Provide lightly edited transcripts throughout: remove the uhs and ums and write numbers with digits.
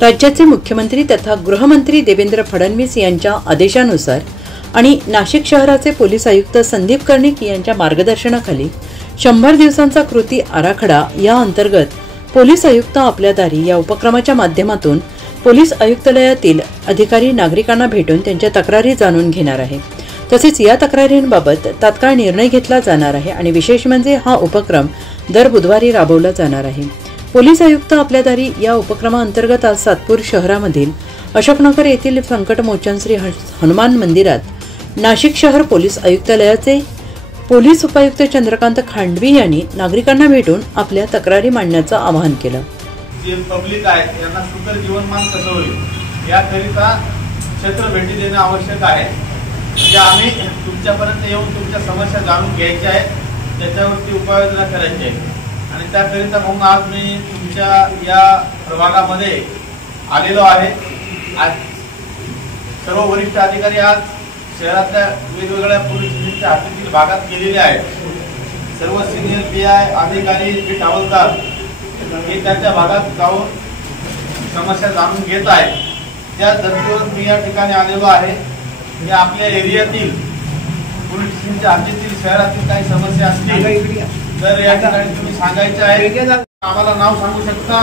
राज्याचे मुख्यमंत्री तथा गृहमंत्री देवेंद्र फडणवीस यांच्या आदेशानुसार आणि नाशिक शहराचे पोलीस आयुक्त संदीप कर्णिक यांच्या मार्गदर्शनाखाली 100 दिवसांचा कृती आराखडा या अंतर्गत पोलीस आयुक्त आपल्या दारी या उपक्रमाच्या माध्यमातून पोलीस आयुक्तालयातील अधिकारी नागरिकांना भेटून त्यांच्या तक्रारी जाणून घेणार आहे। तसेच या तक्रारींबाबत तात्काळ निर्णय घेतला जाणार आहे आणि विशेष म्हणजे हा उपक्रम दर बुधवारी राबवला जाणार आहे। पोलीस आयुक्त आपल्या दारी या उपक्रमाअंतर्गत आज सातपूर शहरामधील अशोकनगर येथील संकटमोचन श्री हनुमान मंदिरात नाशिक शहर पोलीस आयुक्तालयाचे पोलीस उपायुक्त चंद्रकांत खांडवी यांनी नागरिकांना भेटून आपल्या तक्रारी मांडण्याचं आवाहन केलं। जे पब्लिक आहे यांना सुंदर जीवनमान कसं होईल याकरिता क्षेत्र भेटी देणे आवश्यक आहे। म्हणजे आम्ही तुमच्यापर्यंत येऊन तुमच्या समस्या जाणून घ्यायच्या आहेत, त्याच्यावरती उपाययोजना करायची आहे आणि त्याकरिता म्हणून आज मी तुमच्या या प्रभागामध्ये आलेलो आहे। आज सर्व वरिष्ठ अधिकारी आज शहरातल्या वेगवेगळ्या पोलीस स्टेशनच्या हद्दीतील भागात गेलेले आहेत। सर्व सिनियर पीआय अधिकारी बीट हवालदार हे त्यांच्या भागात जाऊन समस्या जाणून घेत आहेत। त्या धर्तीवर मी या ठिकाणी आलेलो आहे की आपल्या एरियातील पोलीस स्टेशनच्या हद्दीतील शहरातील काही समस्या असतील तर या ठिकाणी तुम्ही सांगायचे आहे। आम्हाला नाव सांगू शकता,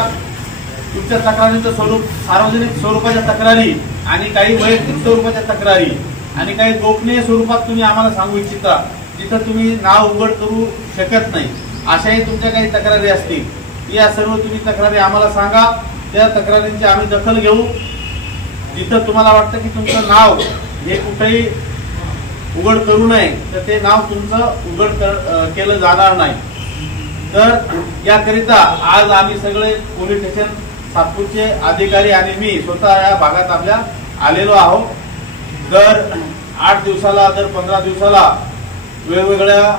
तुमच्या तक्रारीचं स्वरूप सार्वजनिक स्वरूपाच्या तक्रारी आणि काही वैयक्तिक स्वरूपाच्या तक्रारी आणि काही गोपनीय स्वरूपात तुम्ही आम्हाला सांगू इच्छिता, जिथं तुम्ही नाव उघड करू शकत नाही अशाही तुमच्या काही तक्रारी असतील, या सर्व तुम्ही तक्रारी आम्हाला सांगा। त्या तक्रारींची आम्ही दखल घेऊ। जिथं तुम्हाला वाटतं की तुमचं नाव हे कुठेही उघड करू नये तर ते नाव तुमचं उघड केलं जाणार नाही। तर याकरिता आज आम्ही सगळे पोलीस स्टेशन सातपूरचे अधिकारी आणि मी स्वतः या भागात आपल्या आलेलो आहोत। दर 8 दिवसाला दर 15 दिवसाला वेगवेगळ्या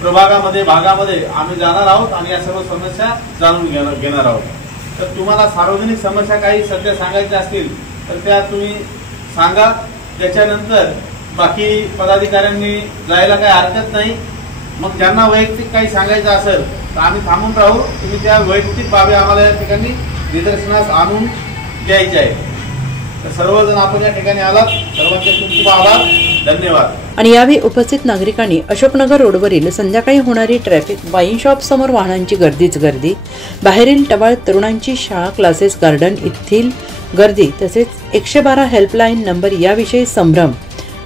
प्रभागामध्ये भागामध्ये आम्ही जाणार आहोत आणि या सर्व समस्या जाणून घेणार आहोत। तर तुम्हाला सार्वजनिक समस्या काही सध्या सांगायच्या असतील तर त्या तुम्ही सांगा। त्याच्यानंतर बाकी पदाधिकाऱ्यांनी जायला काही हरकत नाही। मग ज्यांना वैयक्तिक काही सांगायचं असेल तर आम्ही थांबून राहू। तुम्ही त्या वैयक्तिक बाबी आम्हाला या ठिकाणी निदर्शनास आणून द्यायच्या आहे। तर सर्वजण आपण या ठिकाणी आलात, सर्वांचे खूप आभार, धन्यवाद। आणि यावेळी उपस्थित नागरिकांनी अशोकनगर रोडवरील संध्याकाळी होणारी ट्रॅफिक, वाईन शॉप समोर वाहनांची गर्दीच गर्दी, बाहेरील टवाळ तरुणांची शाळा, क्लासेस, गार्डन येथील गर्दी तसेच 112 हेल्पलाईन नंबर याविषयी संभ्रम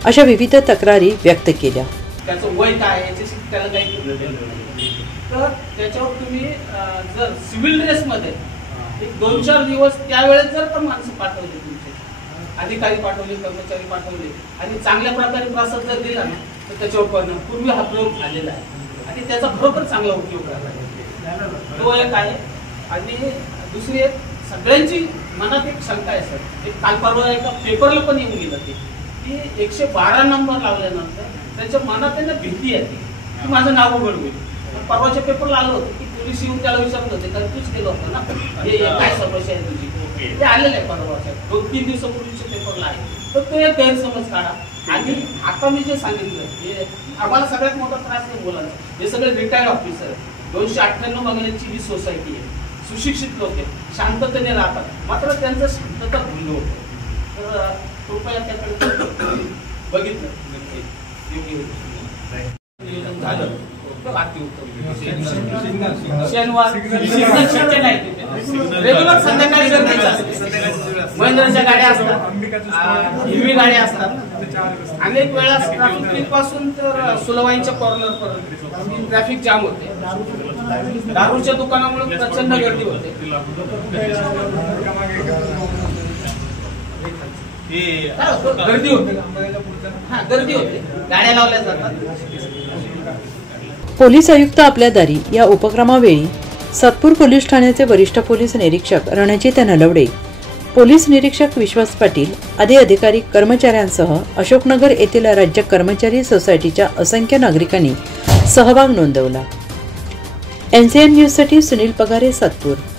अशा विविध तक्रारी व्यक्त केल्या। त्याचं वय काय याच्याशी त्याला काही तर त्याच्यावर तुम्ही जर सिव्हिल ड्रेसमध्ये 2-4 दिवस त्यावेळेस जर पण माणसं पाठवली, तुमचे अधिकारी पाठवले, कर्मचारी पाठवले आणि चांगल्या प्रकारे प्रसाद जर दिला ना तर त्याच्यावर परिणाम पूर्वी हा प्रयोग झालेला आहे आणि त्याचा खरोखर चांगला उपयोग करायला तो एक आहे। आणि दुसरी एक सगळ्यांची मनात एक शंका आहे सर, एक काल परवा एका पेपरला पण येऊन गेलं ते की 112 नंबर लावल्यानंतर त्यांच्या मनात त्यांना भीती येते की माझं नाव उघड होईल। परवाच्या पेपरला आलं होतं की पोलीस येऊन त्याला विचारत होते कारण तूच केलं होतं ना, हे काय समस्या आहे तुझी, ते आलेलं आहे परवाच्या 2-3 दिवसापूर्वीच्या पेपरला आहे। तर तो एक गैरसमज काढा। आणि आता मी जे सांगितलं हे आम्हाला सगळ्यात मोठा त्रास आहे मुलांचा, हे सगळे रिटायर्ड ऑफिसर 298 बंगल्यांची ही सोसायटी आहे, सुशिक्षित लोक आहेत, शांततेने राहतात, मात्र त्यांचं शांतता भंग होतं। तर कृपया त्याकडे बघितलं झालं शनिवार रेग्युलर संध्याकाळी महिंद्राच्या गाड्या असतात, हिरवी गाड्या असतात, अनेक वेळा ट्रॅफिक पासून तर सुलवाईच्या कॉर्नर पर्यंत ट्रॅफिक जाम होते, दारूच्या दुकानामुळे प्रचंड गर्दी होते, गर्दी होते, गर्दी होते, गाड्या लावल्या जातात। पोलीस आयुक्त आपल्या दारी या उपक्रमावेळी सातपूर पोलीस ठाण्याचे वरिष्ठ पोलीस निरीक्षक रणजित नलवडे, पोलीस निरीक्षक विश्वास पाटील आदी अधिकारी कर्मचाऱ्यांसह अशोकनगर येथील राज्य कर्मचारी सोसायटीच्या असंख्य नागरिकांनी सहभाग नोंदवला। NCN न्यूजसाठी सुनील पगारे, सातपूर।